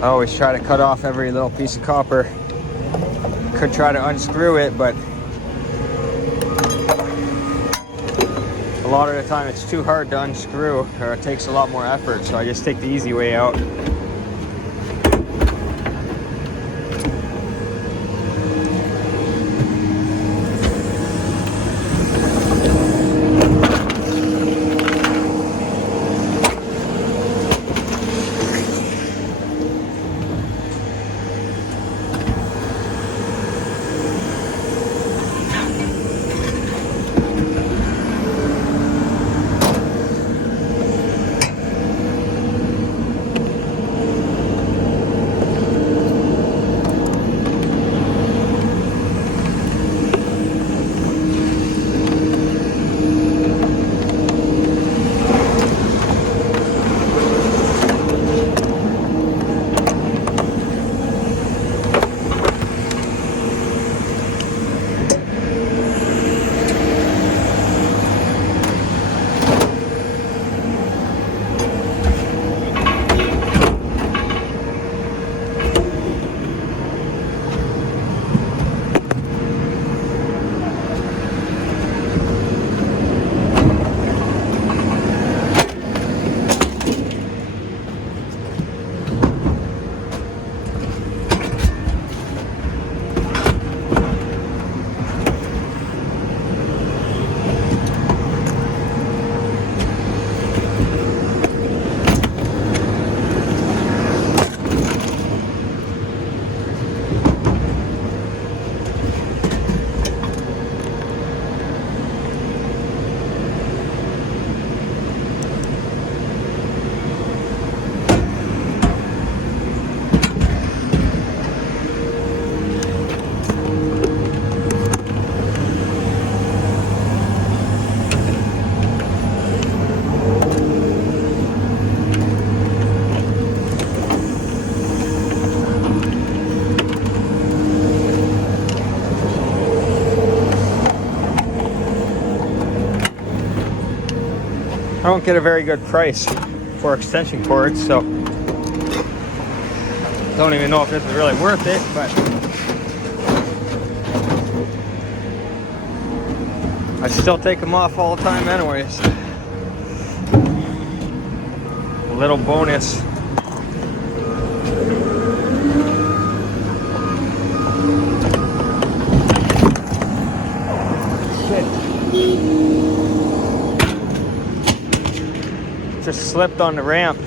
I always try to cut off every little piece of copper. Could try to unscrew it, but a lot of the time it's too hard to unscrew, or it takes a lot more effort, so I just take the easy way out. I don't get a very good price for extension cords, so don't even know if this is really worth it, but I still take them off all the time anyways. A little bonus. Just slipped on the ramp,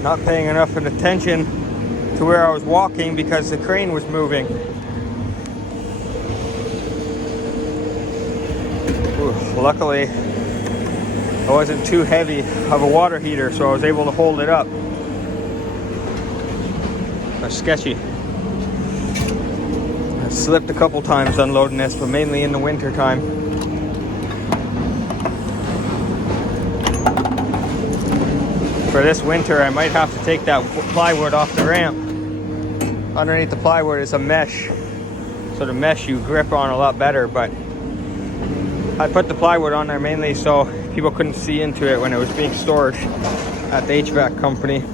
not paying enough attention to where I was walking because the crane was moving. Ooh, luckily I wasn't too heavy of a water heater, so I was able to hold it up. That's sketchy. I slipped a couple times unloading this, but mainly in the winter time. For this winter, I might have to take that plywood off the ramp. Underneath the plywood is a mesh, so the mesh you grip on a lot better, but I put the plywood on there mainly so people couldn't see into it when it was being stored at the HVAC company.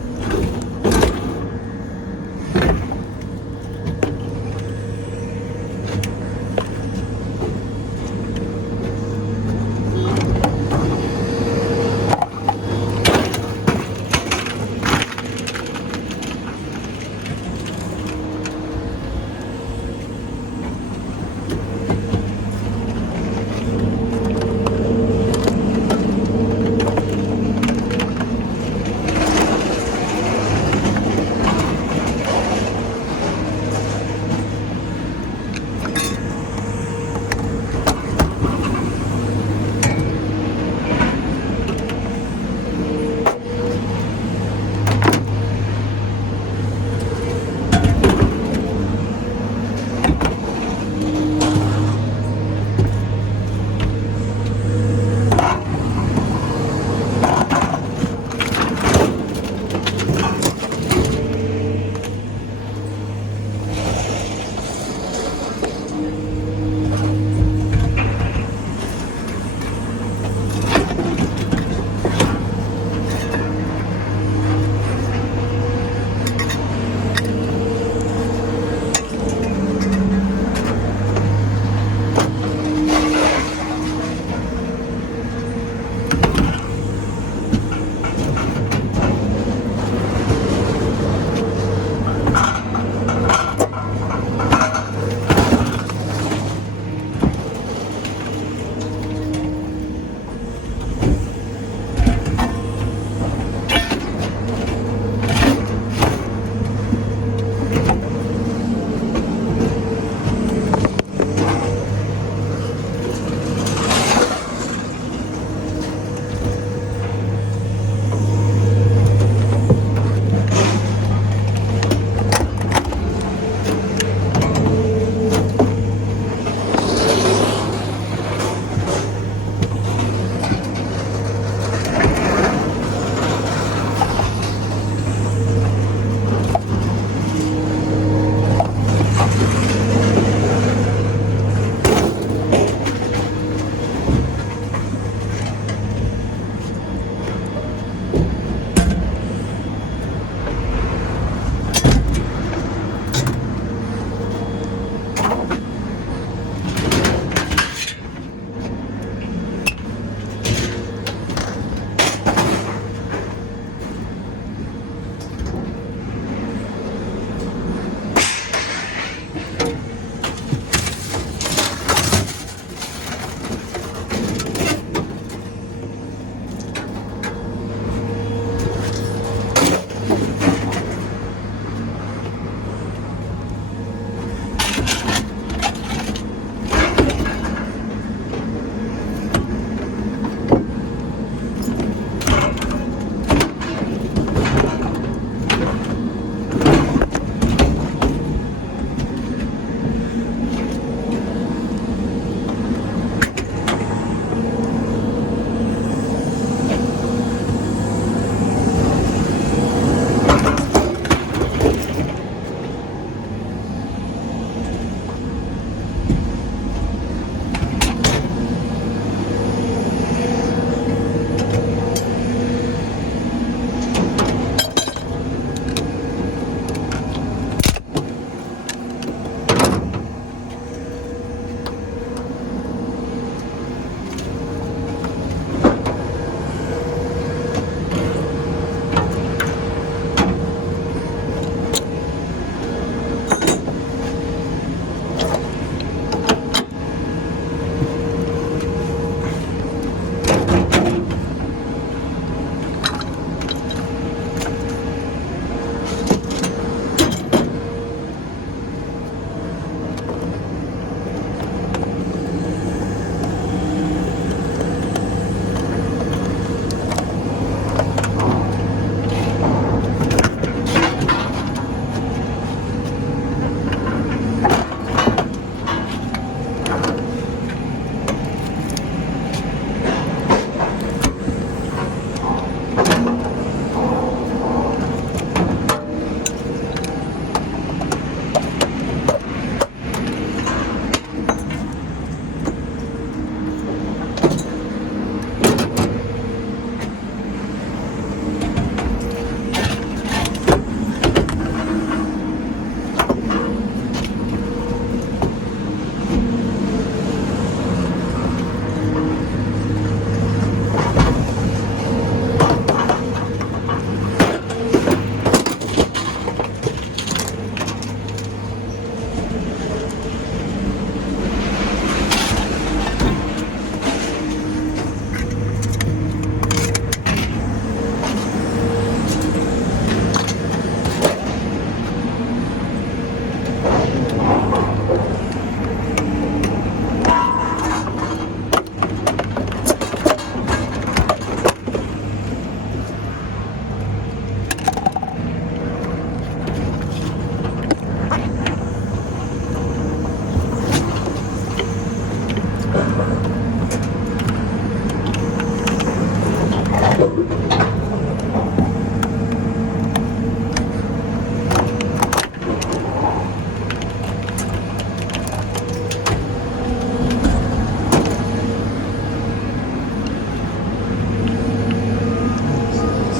That's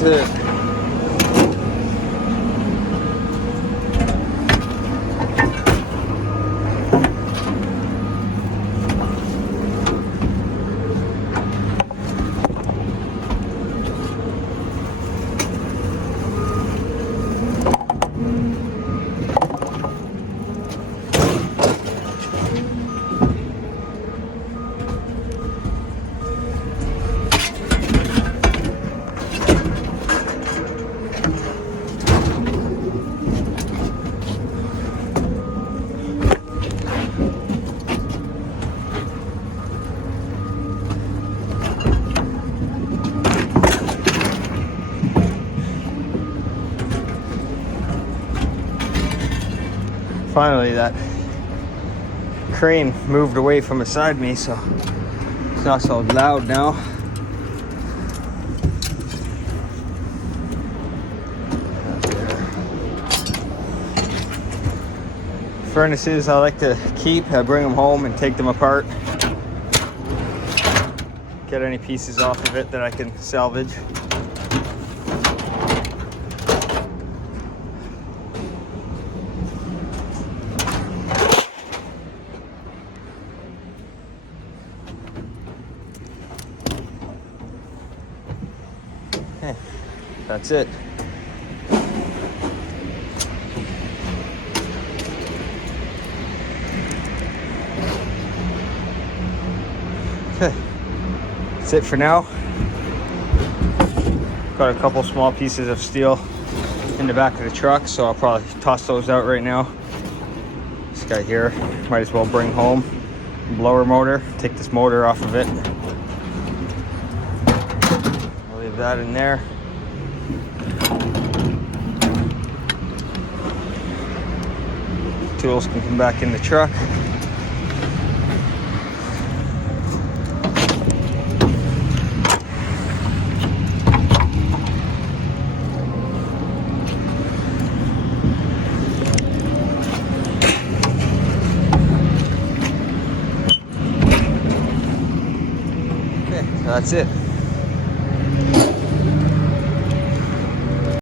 it. Finally, that crane moved away from beside me, so it's not so loud now. Furnaces I like to keep. I bring them home and take them apart. Get any pieces off of it that I can salvage. Okay, that's it. Okay, that's it for now. Got a couple small pieces of steel in the back of the truck, so I'll probably toss those out right now. This guy here, might as well bring home. Blower motor, take this motor off of it. I'll leave that in there. Tools can come back in the truck. Okay, so that's it.